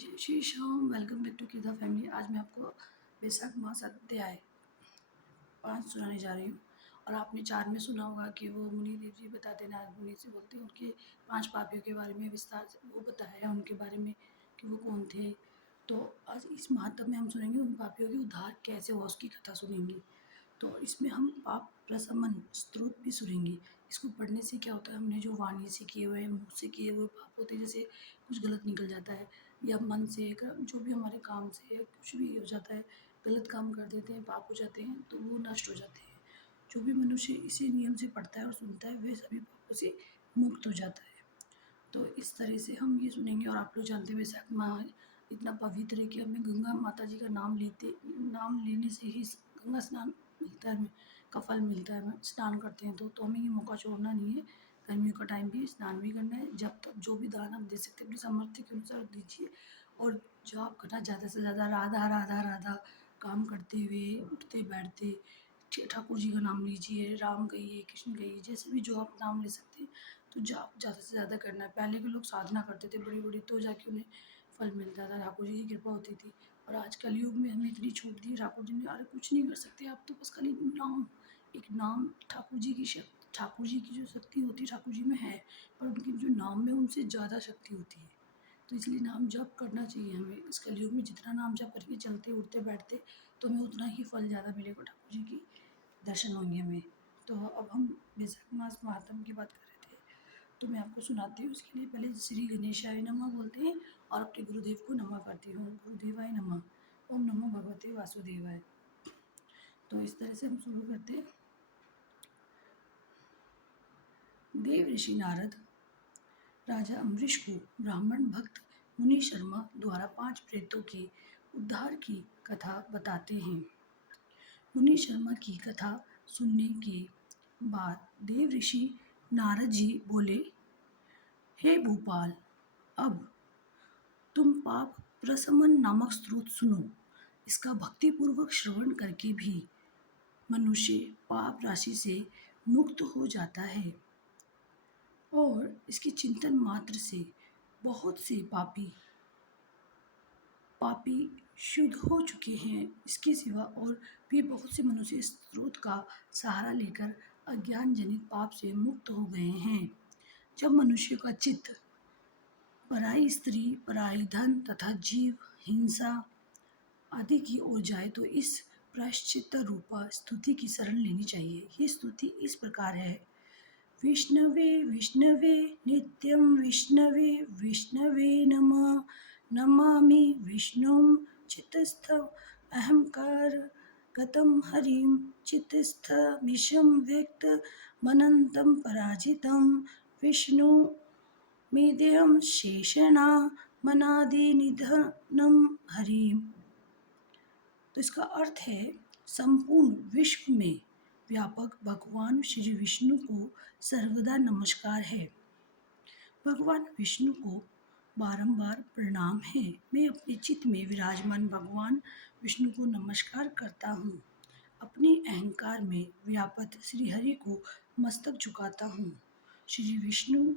जय Shri Shyam. Welcome back to किदा family. आज मैं आपको वैशाख मास अध्याय 5 सुनाने जा रही हूँ। और आपने 4 में सुना होगा कि वो मुनि देव जी बताते, नारद मुनि से बोलते हैं उनके 5 पापियों के बारे में विस्तार से वो बताया उनके बारे में कि वो कौन थे। तो आज इस महात्म में हम सुनेंगे उन पापियों के उद्धार कैसे हुआ, उसकी कथा सुनेंगे। तो इसमें हम पाप प्रशमन स्त्रोत भी सुनेंगे। इसको पढ़ने से क्या होता है, हमने जो वाणी से किए हुए, मुँह से किए हुए पाप होते हैं, जैसे कुछ गलत निकल जाता है या मन से जो भी हमारे काम से कुछ भी हो जाता है, गलत काम कर देते हैं, पाप हो जाते हैं, तो वो नष्ट हो जाते हैं। जो भी मनुष्य इसी नियम से पढ़ता है और सुनता है वे सभी पापों से मुक्त हो जाता है। तो इस तरह से हम ये सुनेंगे। और आप लोग जानते हैं वैशाख माह इतना पवित्र है कि हमें गंगा माता जी का नाम लेने से ही गंगा स्नान मिलता है, हमें का फल मिलता है। हम स्नान करते हैं तो हमें ये मौका छोड़ना नहीं है। गर्मियों का टाइम भी स्नान भी करना है। जब तक जो भी दान आप दे सकते हैं अपने सामर्थ्य के अनुसार दीजिए। और जो आप करना ज़्यादा से ज़्यादा राधा राधा राधा काम करते हुए उठते बैठते ठाकुर जी का नाम लीजिए, राम कहिए, कृष्ण कहिए, जैसे भी जो आप नाम ले सकते हैं तो जाप ज़्यादा से ज़्यादा करना है। पहले के लोग साधना करते थे बड़ी बड़ी, तो जाके उन्हें फल मिलता था, ठाकुर जी की कृपा होती थी। और आज कलयुग में हमें इतनी छूट दी ठाकुर जी ने, अरे कुछ नहीं कर सकते आप तो बस खाली नाम, एक नाम ठाकुर जी की शक्ति, ठाकुर जी की जो शक्ति होती है ठाकुर जी में है, पर उनकी जो नाम में उनसे ज़्यादा शक्ति होती है। तो इसलिए नाम जप करना चाहिए हमें। इस कलयुग में जितना नाम जप करके चलते उठते बैठते तो हमें उतना ही फल ज़्यादा मिलेगा, ठाकुर जी की दर्शन होंगे हमें। तो अब हम वैशाख मास महात्म की बात कर रहे थे, तो मैं आपको सुनाती हूँ। उसके लिए पहले श्री गणेशाय नमः बोलते हैं और अपने गुरुदेव को नमः करती हूँ। गुरुदेवाय नमः। ओम नमो भगवते वासुदेवाय। तो इस तरह से हम शुरू करते हैं। देव ऋषि नारद राजा अम्बरीश को ब्राह्मण भक्त मुनि शर्मा द्वारा 5 प्रेतों के उद्धार की कथा बताते हैं। मुनि शर्मा की कथा सुनने के बाद देव ऋषि नारद जी बोले, हे भोपाल, अब तुम पाप प्रशमन नामक स्रोत सुनो। इसका भक्तिपूर्वक श्रवण करके भी मनुष्य पाप राशि से मुक्त हो जाता है और इसके चिंतन मात्र से बहुत से पापी पापी शुद्ध हो चुके हैं। इसके सिवा और भी बहुत से मनुष्य इस स्रोत का सहारा लेकर अज्ञान जनित पाप से मुक्त हो गए हैं। जब मनुष्य का चित्त पराई स्त्री, पराई धन तथा जीव हिंसा आदि की ओर जाए तो इस प्रायश्चित रूपा स्तुति की शरण लेनी चाहिए। ये स्तुति इस प्रकार है। विष्णवे विष्णवे नित्यं विष्णवे विष्णवे नमः। नमामि विष्णुं चित्तस्थं अहंकार गतं हरिं चित्तस्थमीशं व्यक्तमनन्तं पराजितं विष्णु मेदेयं शेषणा मनादिनिधनं हरिम्। तो इसका अर्थ है, संपूर्ण विश्व में व्यापक भगवान श्री विष्णु को सर्वदा नमस्कार है। भगवान विष्णु को बारंबार प्रणाम है। मैं अपने चित्त में विराजमान भगवान विष्णु को नमस्कार करता हूँ। अपने अहंकार में व्यापक श्रीहरि को मस्तक झुकाता हूँ। श्री विष्णु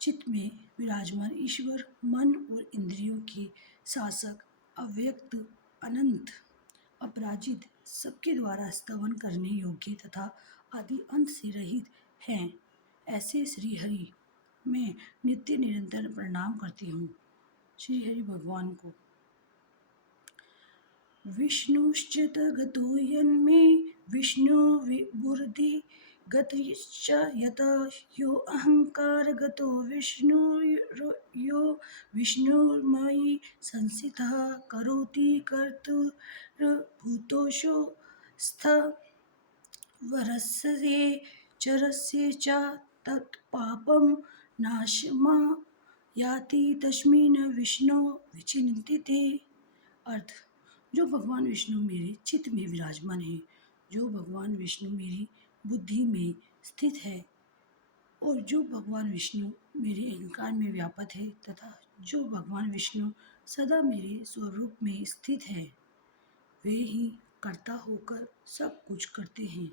चित्त में विराजमान ईश्वर मन और इंद्रियों के शासक, अव्यक्त, अनंत, अपराजित, सबके द्वारा स्तवन करने योग्य तथा आदि अंत से रहित हैं, ऐसे श्री हरि मैं नित्य निरंतर प्रणाम करती हूँ। श्री हरि भगवान को। विष्णुश्चित गतो यन्मे विष्णुर्बुद्धि गतश्च यतः यो अहंकार गतो विष्णु विष्णुर्मयि संस्थितः करोति कर्तुर्भूतेषु स्थवरस्य चरस्य च तत्पापं नाशमा याति तस्मिन् विष्णु विचिन्तिते। अर्थ, जो भगवान विष्णु मेरे चित्त में विराजमान है, जो भगवान विष्णु मेरी बुद्धि में स्थित है और जो भगवान विष्णु मेरे अहंकार में व्यापक है तथा जो भगवान विष्णु सदा मेरे स्वरूप में स्थित है, वे ही कर्ता होकर सब कुछ करते हैं।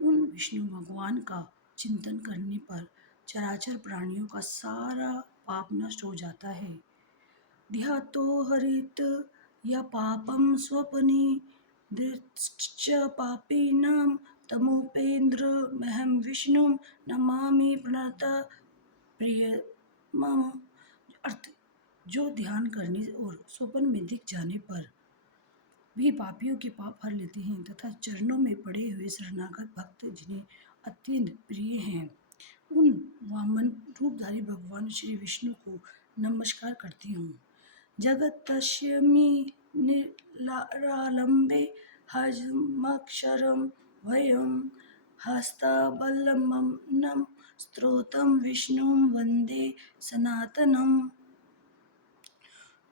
उन विष्णु भगवान का चिंतन करने पर चराचर प्राणियों का सारा पाप नष्ट हो जाता है ध्यातो हरित या पापं स्वपने दृश्च पापिनां तमोपेन्द्रमहं विष्णुं नमामि प्रणत प्रियमम। अर्थ, जो ध्यान करने और स्वप्न में दिख जाने पर भी पापियों के पाप हर लेते हैं तथा चरणों में पड़े हुए शरणागत भक्त जिन्हें अत्यंत प्रिय हैं, उन वामन रूपधारी भगवान श्री विष्णु को नमस्कार करती हूँ। जगत्तस्मै निरालम्बे हजमक्षरं वयं हस्ताबलमनं स्तोत्रं विष्णुं वन्दे सनातनम्।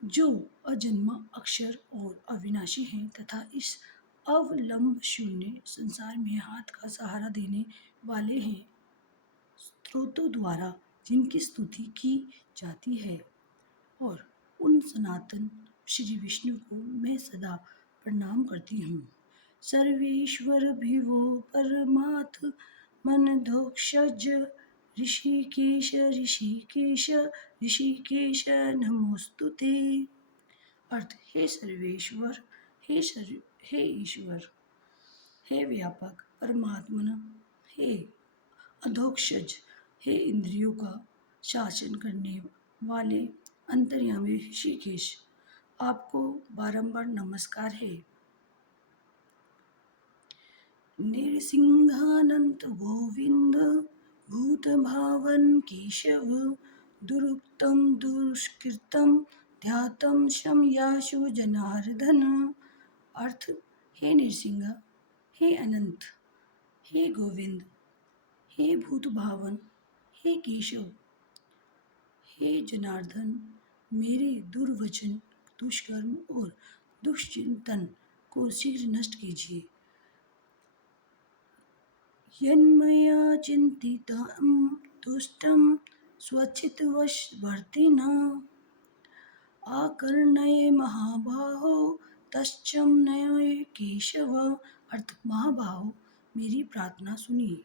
जो अजन्मा अक्षर और अविनाशी हैं तथा इस अवलंब शून्य संसार में हाथ का सहारा देने वाले हैं, स्त्रोतों द्वारा जिनकी स्तुति की जाती है, और उन सनातन श्री विष्णु को मैं सदा प्रणाम करती हूँ। सर्वेश्वर भिवो परमात्म मनोक्षज ऋषिकेश ऋषिकेश ऋषिकेश नमोस्तुते। अर्थ, हे सर्वेश्वर, हे ईश्वर, हे व्यापक परमात्मन, हे अधोक्षज, हे इंद्रियों का शासन करने वाले अंतर्यामी ऋषिकेश, आपको बारंबार नमस्कार है। नृसिंहानंत गोविंद भूत भावन केशव दुरुक्तम दुष्कृतम ध्यातम शमयाशु जनार्दन। अर्थ, हे नृसिंह, हे अनंत, हे गोविंद, हे भूत भावन, हे केशव, हे जनार्दन, मेरे दुर्वचन, दुष्कर्म और दुष्चिंतन को शीघ्र नष्ट कीजिए। यन्मया चिंतितं दुष्टं स्वचित्तवशवर्तिन आकर्णय महाबाहो तच्चमनये केशव। अर्थ, महाबाहो, मेरी प्रार्थना सुनिए।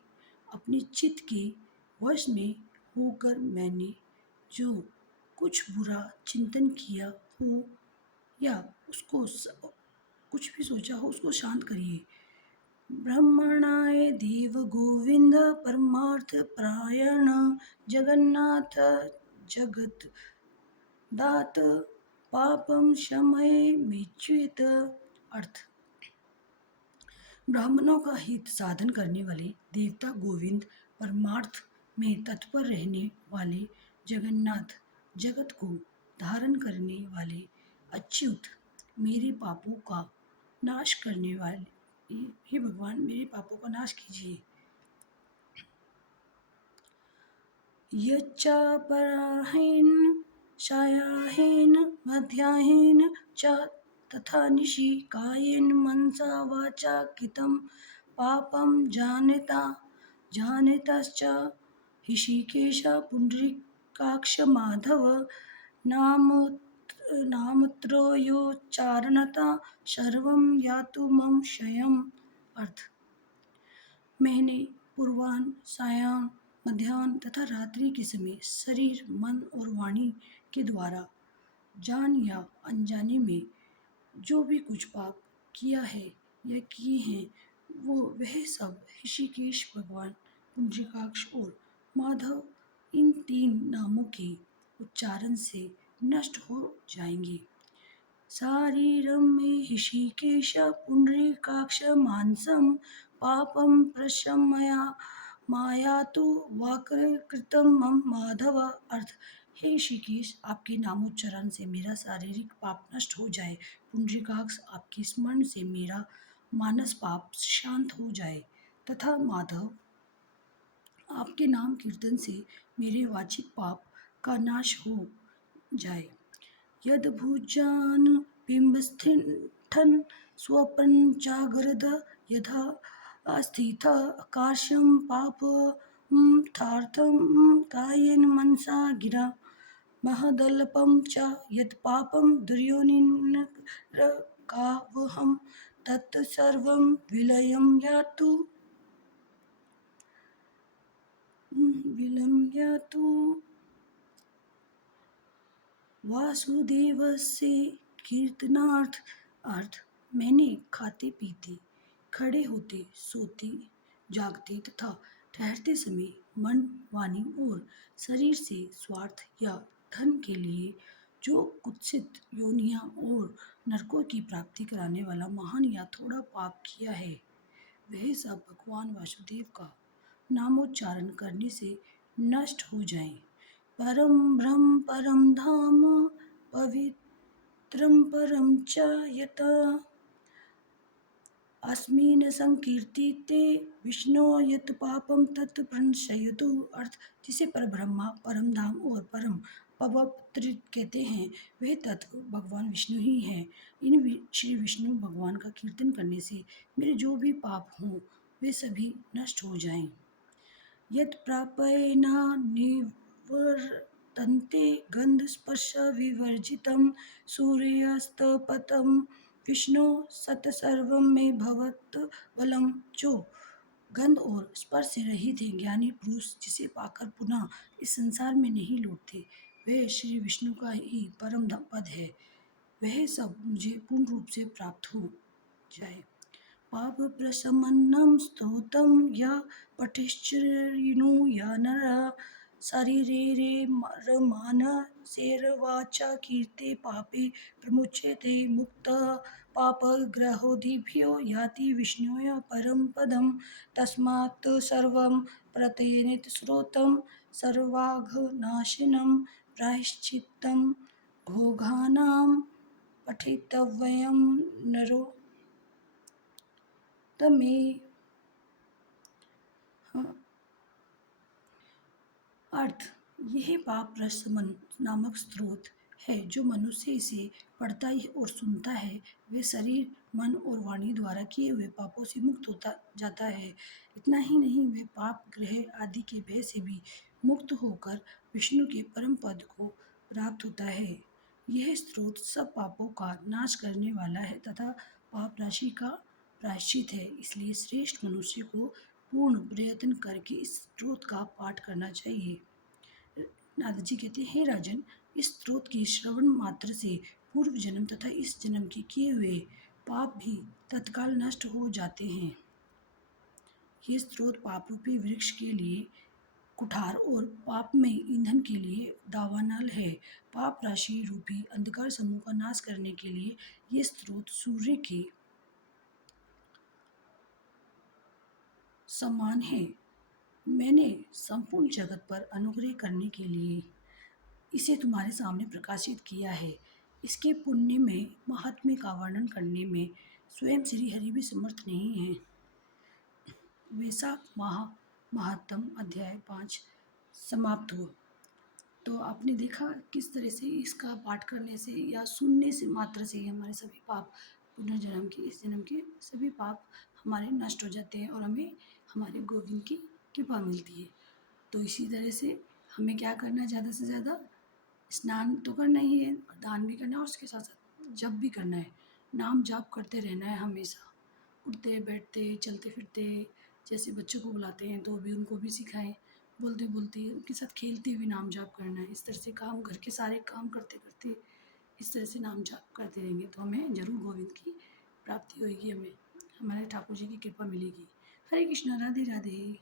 अपने चित्त के वश में होकर मैंने जो कुछ बुरा चिंतन किया हो या उसको कुछ भी सोचा हो, उसको शांत करिए। ब्रह्मणाय देव गोविंद परमार्थ परायण जगन्नाथ जगत दात पापम शमय मेच्युत। अर्थ, ब्राह्मणों का हित साधन करने वाले देवता गोविंद, परमार्थ में तत्पर रहने वाले जगन्नाथ, जगत को धारण करने वाले अच्युत, मेरे पापों का नाश करने वाले, हे भगवान, मेरे पापों का नाश कीजिए। यच्चापराहेन सायाहेन मध्याहेन च तथा निशि कायेन मनसा वाचा कृतं पापं जानताश्च ऋषिकेश पुंडरीकाक्ष माधव नामत्रयोच्चारणता सर्वं यातु मम क्षयम्। अर्थ, मैंने पूर्वाह्न, सायाह्न, मध्याह्न तथा रात्रि के समय शरीर, मन और वाणी के द्वारा जान या अनजाने में जो भी कुछ पाप किया है या किए हैं, वह सब ऋषिकेश भगवान, पुंडरीकाक्ष और माधव, इन तीन नामों के उच्चारण से नष्ट हो जाएंगे। शारीरं मे ऋषिकेश पुंडरीकाक्ष मानसं पापं प्रशमय मायातु वाकृकृतं मम माधव। अर्थ, हे ऋषिकेश, आपके नामोच्चारण से मेरा शारीरिक पाप नष्ट हो जाए। पुंडरीकाक्ष, आपके स्मरण से मेरा मानस पाप शांत हो जाए तथा माधव, आपके नाम कीर्तन से मेरे वाचिक पाप का नाश हो जाए। यद्भुजान् बिम्बस्थिठन् स्वपञ्चाग्रद यथा स्थित आकाशं पापमर्थार्थं कायेन मनसा गिरा महदल्पं च यत्पापं दुर्योनिनरकावहं तत्सर्वं विलयं यातु वासुदेवस्य कीर्तनार्थ अर्थ मैंने खाते पीते, खड़े होते, सोते, जागते तथा ठहरते समय मन, वाणी और शरीर से स्वार्थ या धन के लिए जो कुत्सित योनियां और नरकों की प्राप्ति कराने वाला महान या थोड़ा पाप किया है, वह सब भगवान वासुदेव का नामोच्चारण करने से नष्ट हो जाएं। परम ब्रह्म परम धाम पवित्रं परम च यत अस्मिन् संकीर्तिते विष्णु यत पापम तत् प्रणश्यतु अर्थ जिसे परब्रह्मा परम धाम और परम पवित्र कहते हैं वह तत्व भगवान विष्णु ही हैं। श्री विष्णु भगवान का कीर्तन करने से मेरे जो भी पाप हों वे सभी नष्ट हो जाएं। यत्प्राप्येन निवर्तन्ते गन्धस्पर्शविवर्जितं सूर्यास्तपतं विष्णु सत्सर्वं मे भवत्बलं जो गंध और स्पर्श से रहित है ज्ञानी पुरुष जिसे पाकर पुनः इस संसार में नहीं लौटते वह श्री विष्णु का ही परम पद है। वह सब मुझे पूर्ण रूप से प्राप्त हो जाए। पापप्रशमनं स्तोत्रं य पठिश्चरेणु य नरः शरीरेर्मानसेर्वाचा कीर्ते पापे प्रमुच्यते मुक्तः पापग्रहोदिभ्यो याति विष्णोः परं पदं तस्मात् सर्वं प्रत्येनेत श्रोत्रं सर्वाघनाशिनं प्रायश्चित्तं घोघानां पठितव्यं नरो में अर्थ यह पाप प्रशमन नामक स्रोत है जो मनुष्य इसे पढ़ता है और सुनता है वह शरीर मन और वाणी द्वारा किए हुए पापों से मुक्त होता जाता है। इतना ही नहीं वह पाप ग्रह आदि के भय से भी मुक्त होकर विष्णु के परम पद को प्राप्त होता है। यह स्रोत सब पापों का नाश करने वाला है तथा पाप राशि का प्रायश्चित है। इसलिए श्रेष्ठ मनुष्य को पूर्ण प्रयत्न करके इस स्रोत का पाठ करना चाहिए। नारद जी कहते हैं, हे राजन, इस स्रोत के श्रवण मात्र से पूर्व जन्म तथा इस जन्म के किए हुए पाप भी तत्काल नष्ट हो जाते हैं। ये स्रोत पाप रूपी वृक्ष के लिए कुठार और पाप में ईंधन के लिए दावानल है। पाप राशि रूपी अंधकार समूह का नाश करने के लिए ये स्रोत सूर्य के समान है। मैंने संपूर्ण जगत पर अनुग्रह करने के लिए इसे तुम्हारे सामने प्रकाशित किया है। इसके पुण्य में महात्म्य का वर्णन करने में स्वयं श्री हरि भी समर्थ नहीं है। वैशाख माह महात्म अध्याय 5 समाप्त हुआ। तो आपने देखा किस तरह से इसका पाठ करने से या सुनने से मात्र से ही हमारे सभी पाप पुनर्जन्म के इस जन्म के सभी पाप हमारे नष्ट हो जाते हैं और हमें हमारे गोविंद की कृपा मिलती है। तो इसी तरह से हमें क्या करना है, ज़्यादा से ज़्यादा स्नान तो करना ही है, दान भी करना है और उसके साथ साथ जप भी करना है। नाम जाप करते रहना है हमेशा, उठते बैठते चलते फिरते, जैसे बच्चों को बुलाते हैं तो भी उनको भी सिखाएं, बोलते बोलते उनके साथ खेलते हुए नाम जाप करना है। इस तरह से काम घर के सारे काम करते करते इस तरह से नाम जाप करते रहेंगे तो हमें जरूर गोविंद की प्राप्ति होगी, हमें हमारे ठाकुर जी की कृपा मिलेगी। हरे कृष्णा, राधे राधे।